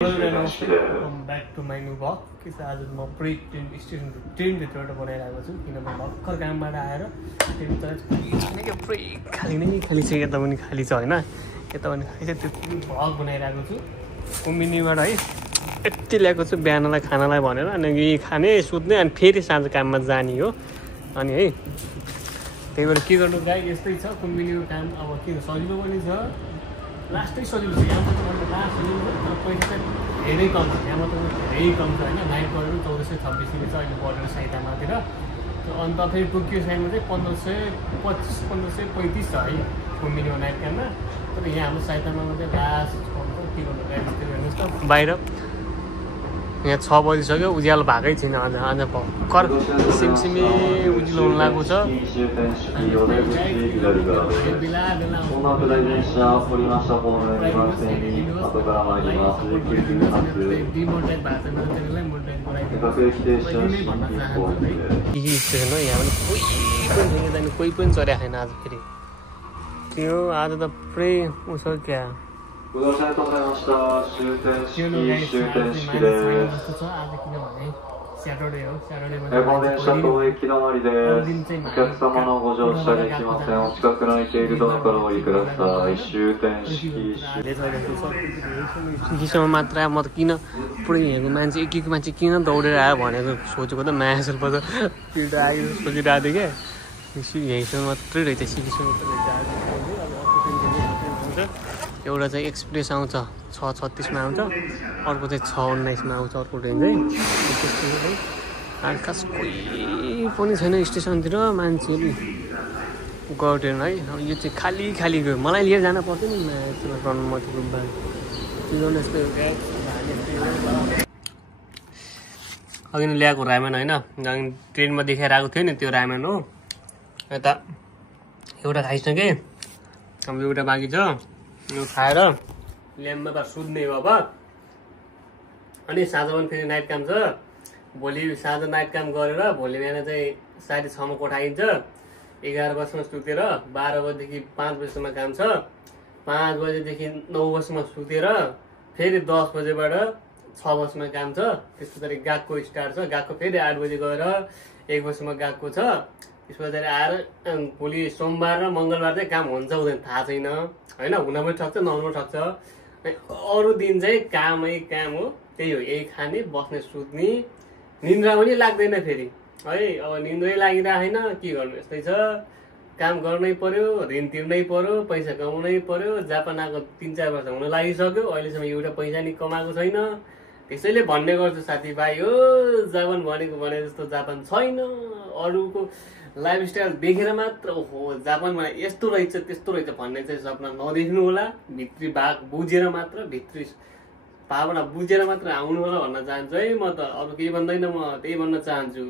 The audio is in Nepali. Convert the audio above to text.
back to my new blog के छ आज म पुरै ट्रेनभित्रबाट बनाइरहेको छु किनभने भर्खर कामबाट आएर ट्रेन त पुरै खाली नै खाली छ यता पनि खाली छ होइन यता पनि खाली छ त्यो भ्लग बनाइरहेको छु कुम्बिनीबाट है यति ल्याएको छु बिहानलाई खानालाई भनेर अनि खाने सुत्ने अनि फेरि साँझ काममा जाने हो अनि है त्यही भएर के गर्नु गाई यस्तै छ कुम्बिनीको काम अब के सजिलो पनि छ लास्टै सजिलो छ यहाँ मात्र लास्ट सजिलो छ तर पैसा चाहिँ धेरै कम छ यहाँ मात्र धेरै कम छ होइन नाइट गरेर 1426 छ अहिले बढेर साइतामातिर अन्त फेरि टोकियो साइडमा चाहिँ 1535 छ है कुम्बिनीको नाइट काममा तर यहाँ हाम्रो साइतामामा चाहिँ लास्ट के गर्नु हेर्नुहोस् त बाहिर यहाँ 6 बजिसक्यो उज्यालो भएकै छैन आज भर्खर सिमसिमे उज्यालो हुन लागेको छ स्टेसन हो यहाँ पनि कोही पनि चढ्या छैन आज फेरि के हो आज त पुरै उसो क्या Saturday エコ電車と駅止まりです。お客様のご乗車できません。お近くの駅いるドアからお降りください。終点式हिजोसम्म मात्र म त किन पुरै हिँडेको मान्छे एक मान्छे किन दौडेर आयो भनेको सोचेको त मासुर पद पिड आयो सोचिरहेको थिएँ क्या यहीँसम्म मात्रै रहेछ सिकिसम्म एउटा चाहिँ एक्सप्रेस आउँछ 6:36 मा आउँछ अर्को चाहिँ 6:19 मा आउँछ अर्को ट्रेन चाहिँ आकाश कोही पनि छैन स्टेसनतिर मान्छेहरू गयो है अब यो चाहिँ खाली खाली गयो मलाई लिएर जान पर्थ्यो नि रनमतीको अघि नै ल्याएको रामेन होइन ट्रेनमा देखाइरहेको थियो नि त्यो रामेन हो यता एउटा खाइसकेँ अब एउटा बाँकी छ यो खाएर ल्याम्पमा त सुत्ने हो अब अनि साँझ पनि फेरि नाइट काम छ भोलि साँझ नाइट काम गरेर भोलि बिहान चाहिँ 6:30 मा कोठाइन्छ 11 बजीसम्म सुतेर 12 बजेदेखि 5 बजीसम्म काम छ 5 बजेदेखि 9 बजीसम्म सुतेर फेरि 10 बजेबाट 6 बजीसम्म काम छ त्यस पछाडि गागको स्टार्ट छ गागको फेरि 8 बजे गएर 1 बजीसम्म गागको छ त्यस पछाडि आएर भोलि सोमबार र मङ्गलबार चाहिँ काम हुन्छ हुँदैन थाहा छैन होइन हुन पनि सक्छ नहुन पनि सक्छ अरू दिन चाहिँ कामै काम हो त्यही हो यही खाने बस्ने सुत्ने निन्द्रा पनि लाग्दैन फेरि है अब निन्द्रै लागिरहेन के गर्नु यस्तै छ काम गर्नै पर्यो ऋण तिर्नै पर्यो पैसा कमाउनै पर्यो जापान आएको 3-4 वर्ष हुन लागिसक्यो अहिलेसम्म एउटा पैसा नि कमाएको छैन त्यसैले भन्ने गर्छु साथीभाइ हो जापान भनेको भने जस्तो जापान छैन अरूको लाइफस्टाइल देखेर मात्र ओहो जापान भने यस्तो रहेछ त्यस्तो रहेछ भन्ने चाहिँ सपना नदेख्नु होला भित्री भाग बुझेर मात्र भित्री भावना बुझेर मात्र आउनु होला भन्न चाहन्छु है म त अरू केही भन्दैन म त्यही भन्न चाहन्छु